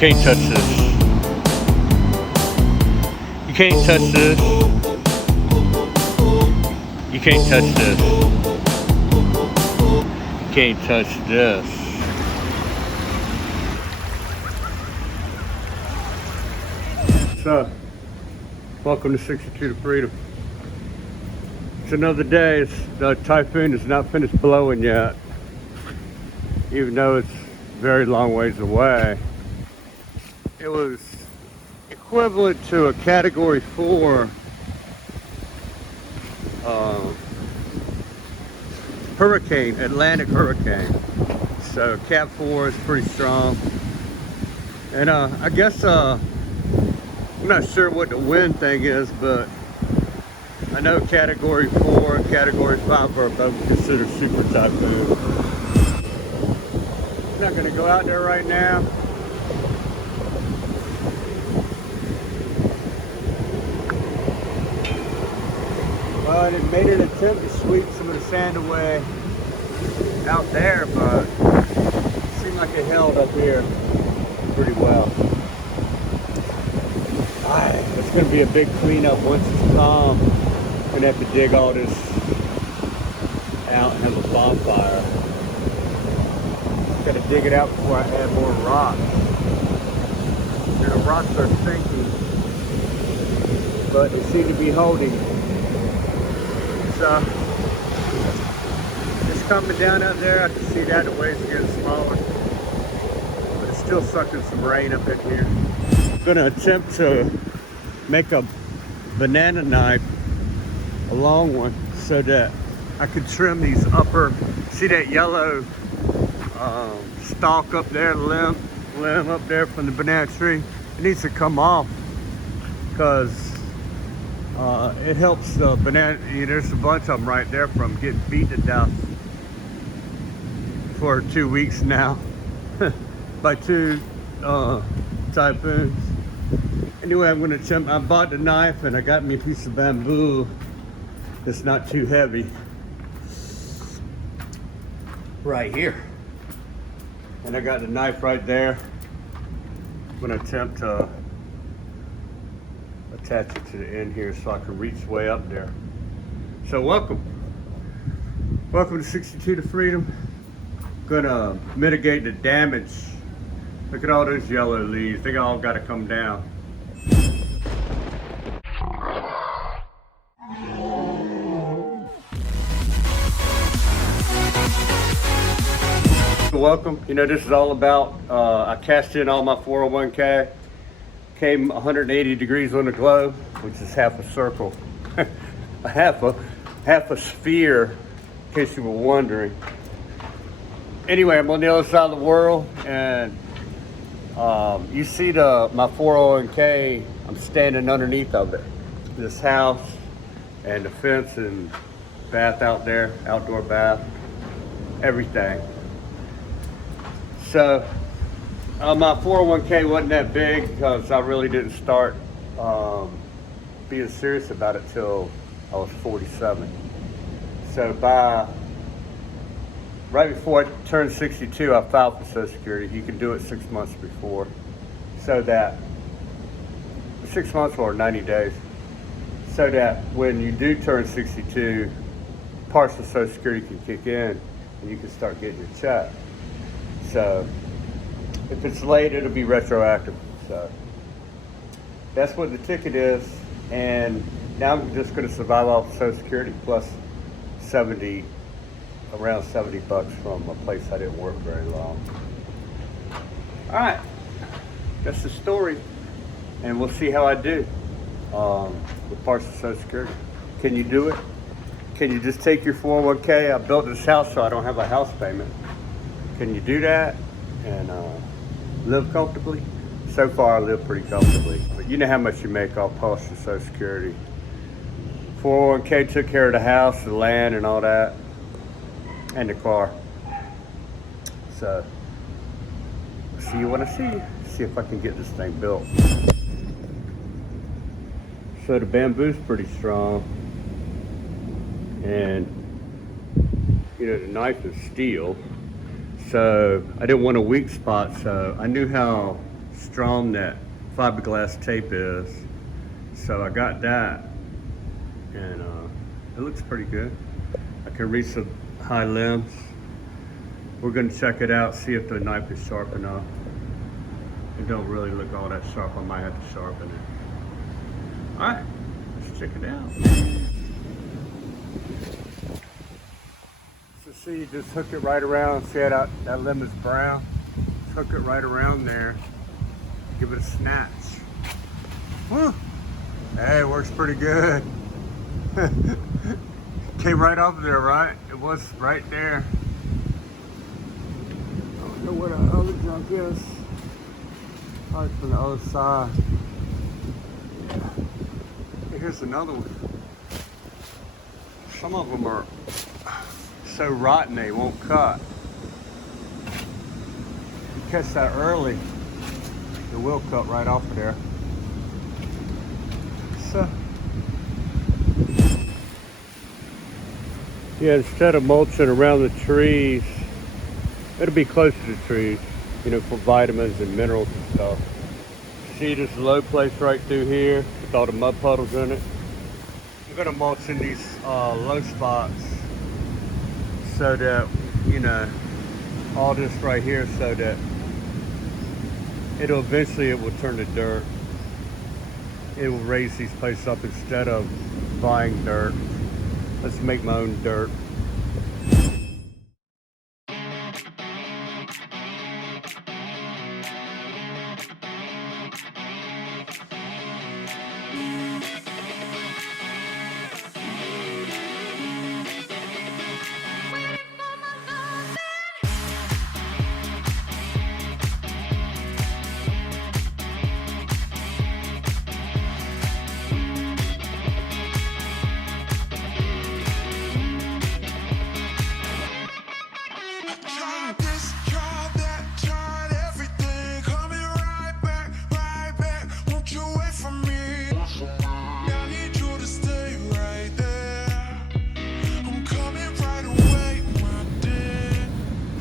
can't touch this. You can't touch this. You can't touch this. You can't touch this. So, welcome to 62 to Freedom. It's another day. The typhoon is not finished blowing yet, even though it's a very long ways away. It was equivalent to a Category 4 hurricane, Atlantic hurricane. So Cat 4 is pretty strong. And I guess I'm not sure what the wind thing is, but I know Category 4 and Category 5 are both considered super typhoons. I'm not gonna go out there right now. Well, I made an attempt to sweep some of the sand away out there, but it seemed like it held up here pretty well. It's going to be a big cleanup once it's calm. I'm going to have to dig all this out and have a bonfire. Got to dig it out before I add more rocks. The rocks are sinking, but they seem to be holding. So, it's coming down out there. I can see that the waves are getting smaller, but it's still sucking some rain up in here. I'm going to attempt to make a banana knife, a long one, so that I can trim these upper, see that yellow stalk up there, limb up there from the banana tree. It needs to come off because it helps the banana. There's a bunch of them right there from getting beat to death for 2 weeks now by two typhoons. Anyway, I'm going to attempt. I bought the knife and I got me a piece of bamboo that's not too heavy right here. And I got the knife right there. I'm going to attempt to attach it to the end here so I can reach way up there. So welcome to 62 to Freedom. Gonna mitigate the damage. Look at all those yellow leaves. They all got to come down. Welcome. You know, this is all about, I cashed in all my 401k. Came 180 degrees on the globe, which is half a circle. half a sphere, in case you were wondering. Anyway, I'm on the other side of the world, and you see my 401k, I'm standing underneath of it. This house and the fence and bath out there, outdoor bath, everything. So my 401k wasn't that big because I really didn't start being serious about it till I was 47. So right before I turned 62, I filed for Social Security. You can do it 6 months before, so that 6 months or 90 days, so that when you do turn 62, parts of Social Security can kick in and you can start getting your check. So if it's late, it'll be retroactive. So that's what the ticket is. And now I'm just going to survive off Social Security plus around 70 bucks from a place I didn't work very long. All right, that's the story. And we'll see how I do with parts of Social Security. Can you do it? Can you just take your 401k? I built this house so I don't have a house payment. Can you do that and live comfortably? So far, I live pretty comfortably. But you know how much you make off parts of Social Security. 401k took care of the house, the land, and all that, and the car. So, see you when I see you. See if I can get this thing built. So the bamboo's pretty strong, and you know the knife is steel. So I didn't want a weak spot, so I knew how strong that fiberglass tape is. So I got that, and it looks pretty good. I can reach the high limbs. We're gonna check it out, see if the knife is sharp enough. It don't really look all that sharp. I might have to sharpen it. All right, let's check it out. So see, you just hook it right around. See how that limb is brown? Just hook it right around there. Give it a snatch. Woo. Hey, it works pretty good. Came right off of there, right? It was right there. I don't know where the other junk is. Probably from the other side. Yeah. Here's another one. Some of them are so rotten they won't cut. You catch that early, it will cut right off of there. So, yeah, instead of mulching around the trees, it'll be close to the trees, you know, for vitamins and minerals and stuff. See this low place right through here with all the mud puddles in it? I'm gonna mulch in these low spots so that, you know, all this right here, so that it'll eventually, it will turn to dirt. It will raise these places up instead of buying dirt. Let's make my own dirt.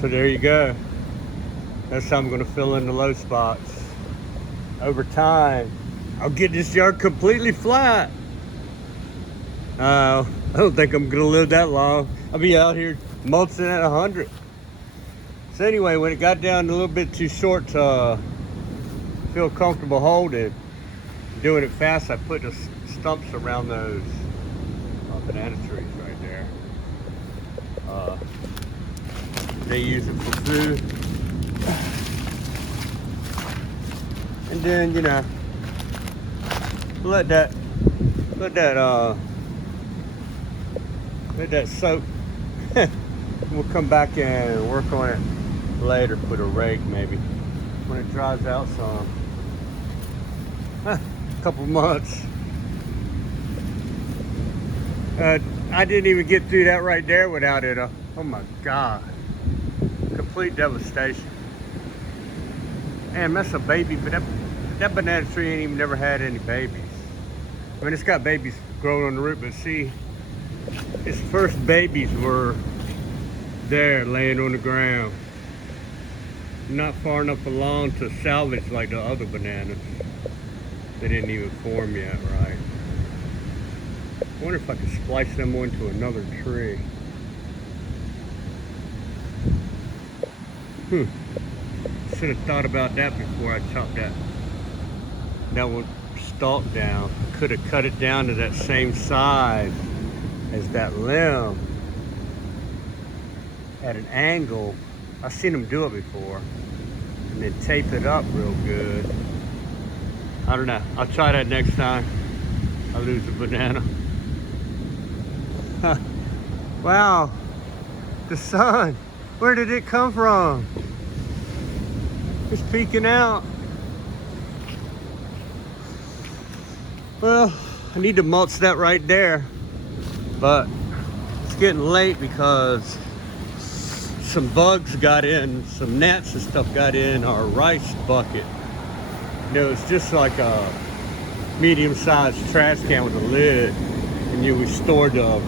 So there you go. That's how I'm gonna fill in the low spots. Over time, I'll get this yard completely flat. I don't think I'm gonna live that long. I'll be out here mulching at 100. So anyway, when it got down a little bit too short to feel comfortable holding, doing it fast, I put the stumps around those banana trees right there. They use it for food. And then, you know, let that soak. We'll come back and work on it later with a rake maybe when it dries out some. A couple months. I didn't even get through that right there without it. Oh my God. Complete devastation. Man, that's a baby, but that banana tree ain't even never had any babies. I mean, it's got babies growing on the root, but see, its first babies were there laying on the ground. Not far enough along to salvage like the other bananas. They didn't even form yet, right? I wonder if I could splice them onto another tree. Should have thought about that before I chopped that one stalk down. Could have cut it down to that same size as that limb at an angle. I've seen them do it before, and then tape it up real good. I don't know. I'll try that next time I lose a banana. Wow, the sun. Where did it come from? It's peeking out. Well, I need to mulch that right there, but it's getting late because some bugs got in, some gnats and stuff got in our rice bucket. You know, it's just like a medium-sized trash can with a lid, and we stored the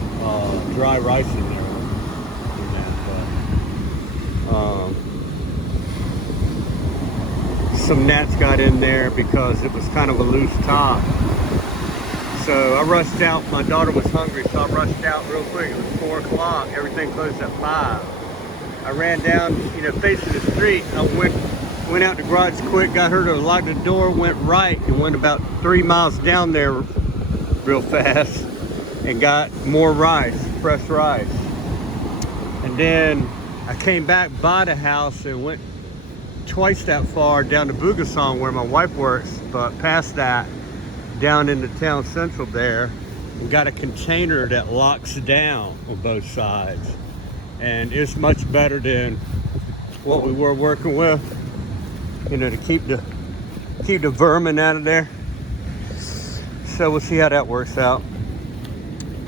dry rice in there. some gnats got in there because it was kind of a loose top. So I rushed out. My daughter was hungry, so I rushed out real quick. It was 4 o'clock. Everything closed at 5. I ran down, facing the street. I went out the garage quick, got her to lock the door, went right, and went about 3 miles down there real fast and got more rice, fresh rice. And then I came back by the house and went twice that far down to Bugasong where my wife works, but past that, down into town central there, and got a container that locks down on both sides. And it's much better than what we were working with, to keep the vermin out of there. So we'll see how that works out.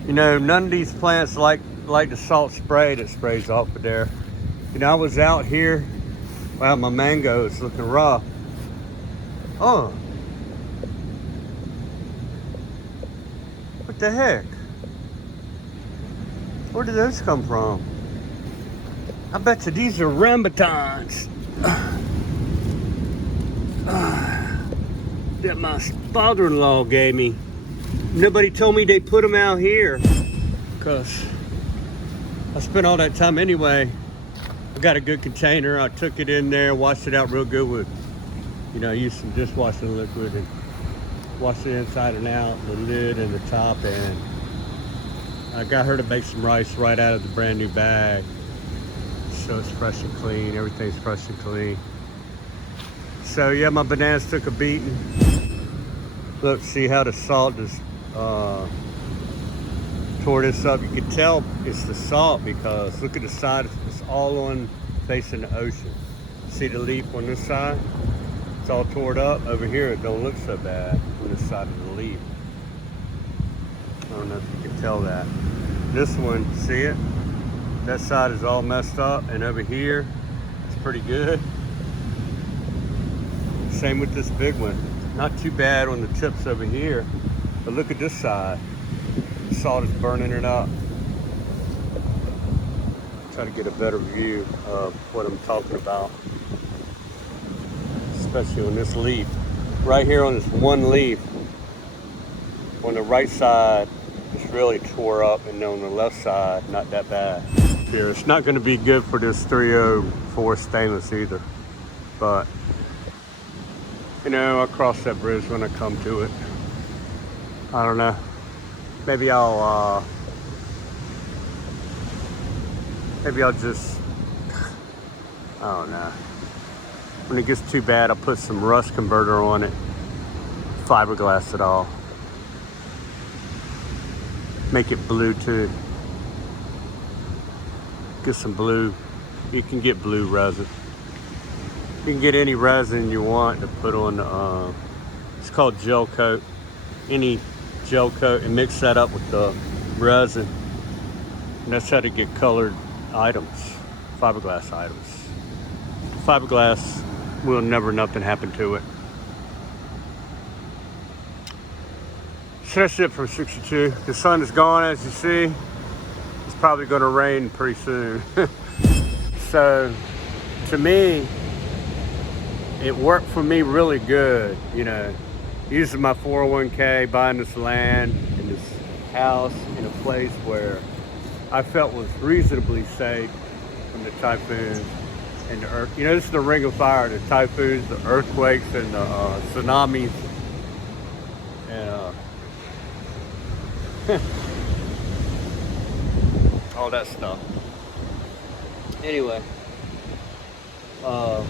None of these plants like the salt spray that sprays off of there. I was out here. Wow, my mango is looking rough. Oh. What the heck? Where did those come from? I bet you these are rambutans that my father-in-law gave me. Nobody told me they put them out here because I spent all that time anyway. I got a good container. I took it in there, washed it out real good with, used some dishwashing liquid and washed it inside and out, the lid and the top, and I got her to make some rice right out of the brand new bag. So it's fresh and clean. Everything's fresh and clean. So yeah, my bananas took a beating. Look, see how the salt just tore this up. You can tell it's the salt because look at the side. It's all on facing the ocean. See the leaf on this side? It's all torn up. Over here, it don't look so bad on this side of the leaf. I don't know if you can tell that. This one, see it? That side is all messed up, and over here, it's pretty good. Same with this big one. Not too bad on the tips over here, but look at this side. The salt is burning it up. Try to get a better view of what I'm talking about, especially on this leaf. Right here on this one leaf, on the right side, it's really tore up, and on the left side, not that bad. Here, it's not going to be good for this 304 stainless either, but I'll cross that bridge when I come to it. I don't know. Maybe I'll just, I don't know. When it gets too bad, I'll put some rust converter on it, fiberglass it all. Make it blue too. Get some blue. You can get blue resin. You can get any resin you want to put on the, it's called gel coat. Any gel coat, and mix that up with the resin. And that's how to get colored items, fiberglass items. Fiberglass will never nothing happen to it. So that's it from 62. The sun is gone, as you see. It's probably going to rain pretty soon. So to me, it worked for me really good, using my 401k, buying this land and this house in a place where I felt was reasonably safe from the typhoons and the earth. This is the ring of fire, the typhoons, the earthquakes, and the tsunamis. And all that stuff. Anyway, I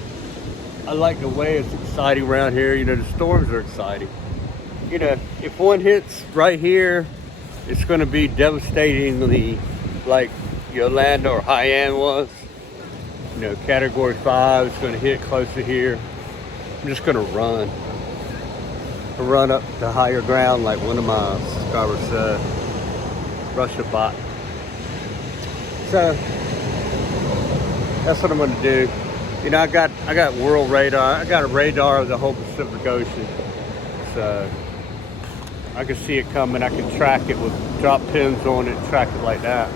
like the way it's exciting around here. The storms are exciting. If one hits right here, it's going to be devastatingly like Yolanda or Haiyan was. Category 5 is going to hit close to here. I'm just going to run up to higher ground like one of my subscribers said. Rush a bot. So that's what I'm going to do. I got world radar. I got a radar of the whole Pacific Ocean, so I can see it coming. I can track it with drop pins on it, track it like that.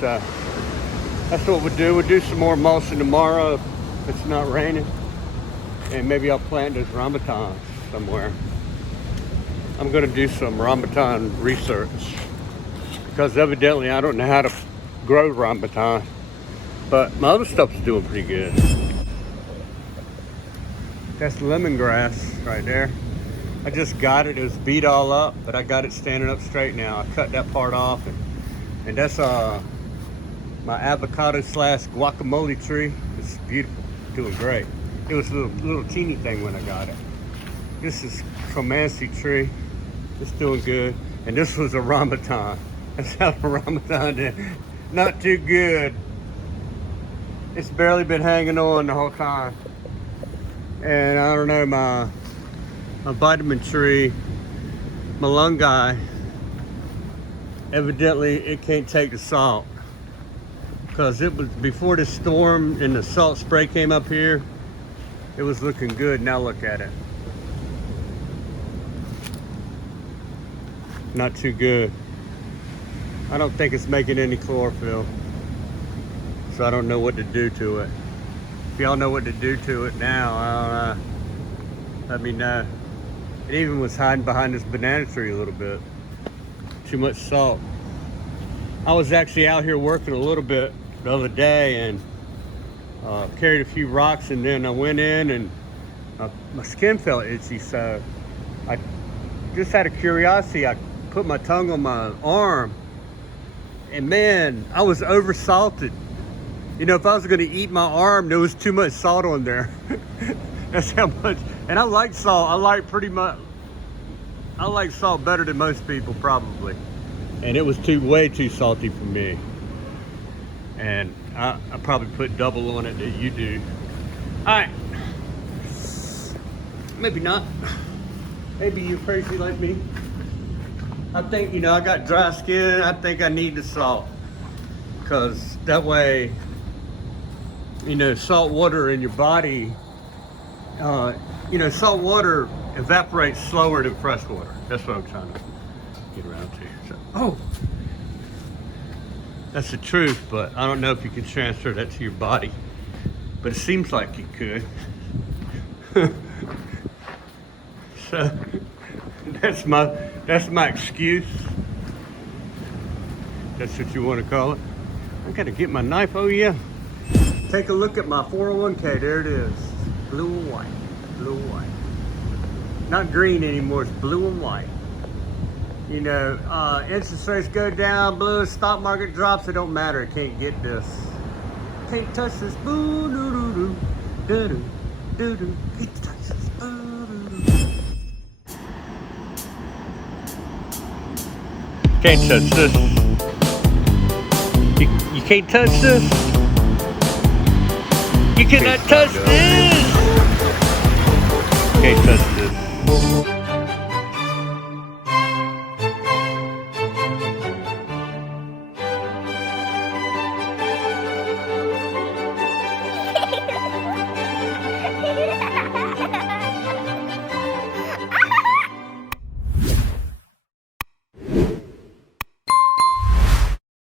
So that's what we'll do. We'll do some more emulsion tomorrow if it's not raining. and maybe I'll plant those rambutans somewhere. I'm gonna do some rambutan research because evidently I don't know how to grow rambutan, but my other stuff's doing pretty good. That's lemongrass right there. I just got it. It was beat all up, but I got it standing up straight now. I cut that part off, and that's my avocado slash guacamole tree. It's beautiful, doing great. It was a little teeny thing when I got it. This is clemency tree. It's doing good. And this was a rambutan. That's how the rambutan did. Not too good. It's barely been hanging on the whole time. And I don't know, my vitamin tree, malungi, evidently it can't take the salt. Because it was before the storm and the salt spray came up here, it was looking good. Now look at it. Not too good. I don't think it's making any chlorophyll. So I don't know what to do to it. If y'all know what to do to it now, let me know. It even was hiding behind this banana tree a little bit. Too much salt. I was actually out here working a little bit the other day and carried a few rocks, and then I went in and my skin felt itchy, so I just out of curiosity, I put my tongue on my arm, and man, I was over salted. You know, if I was gonna eat my arm, there was too much salt on there. That's how much. And I like salt. I like salt better than most people probably. And it was way too salty for me. And I probably put double on it that you do. All right. Maybe not. Maybe you're crazy like me. I think, you know, I got dry skin. I think I need the salt. Because that way, you know, salt water in your body, you know, salt water evaporates slower than fresh water. That's what I'm trying to get around to. So, oh, that's the truth, but I don't know if you can transfer that to your body. But it seems like you could. So that's my excuse. That's what you want to call it. I gotta get my knife. Oh yeah. Take a look at my 401k. There it is. Blue and white. Blue and white. Not green anymore. It's blue and white. You know, interest rates go down, blue, stock market drops. It don't matter. It can't get this. Can't touch this. Boo doo doo doo. Doo doo doo doo. Can't touch this. Boo doo doo. Can't touch this. You can't touch this. You cannot touch this.